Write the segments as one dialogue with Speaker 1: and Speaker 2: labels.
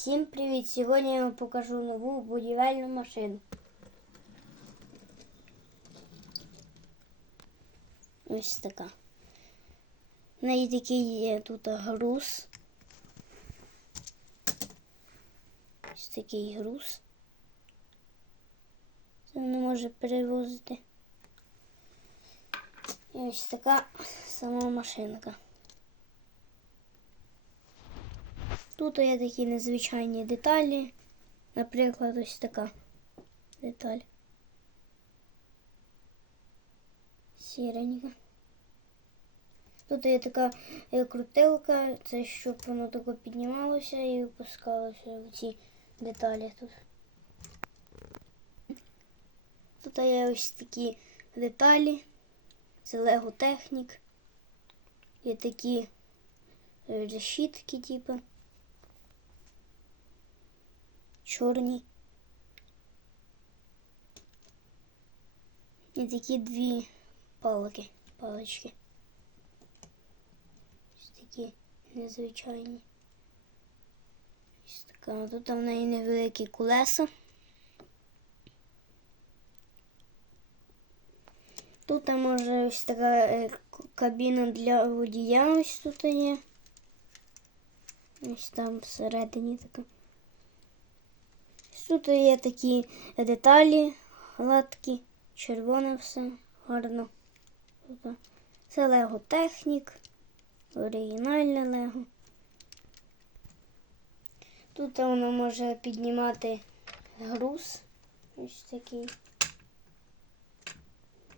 Speaker 1: Всім привіт! Сьогодні я вам покажу нову будівельну машину. Ось така. В неї такий є тут груз. Ось такий груз. Це вона може перевозити. І ось така сама машинка. Тут є такі незвичайні деталі. Наприклад, ось така деталь. Сіренька. Тут є така е, крутилка, це щоб воно тако піднімалося і опускалося в ці деталі тут. Тут є ось такі деталі. Це Лего Технік. Є такі е, решітки, типу. Чорні. І такі дві палки, палички. Ось такі незвичайні. Ось така. Тут в неї невеликі колеса. Тут там може ось така е, кабіна для водія ось тут є. Ось там всередині така. Тут є такі деталі гладкі, червоне все, гарно. Це Лего Технік, оригінальне Лего. Тут воно може піднімати груз. Ось такий.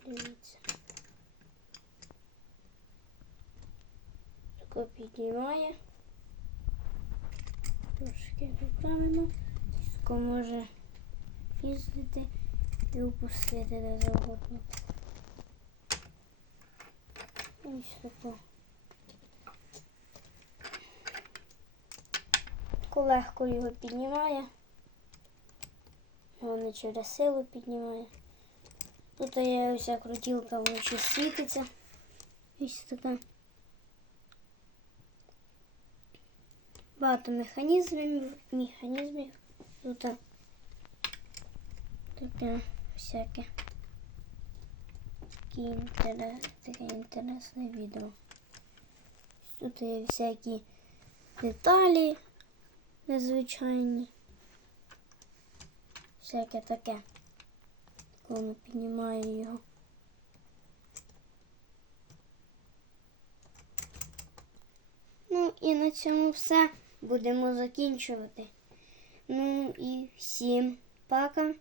Speaker 1: Дивіться. Тако піднімає. Трошки поправимо. Тако може їздити і опустити де завгодно. Ось тако. Тако легко його піднімає. Його не через силу піднімає. Тут є ось крутілка вночі світиться. Ось така. Багато механізмів, механізмів. Тут таке всяке. Таке, інтерес, таке інтересне відео. Тут є всякі деталі незвичайні. Всяке таке. Воно піднімає його. Ну і на цьому все. Будемо закінчувати. Ну і всім пока.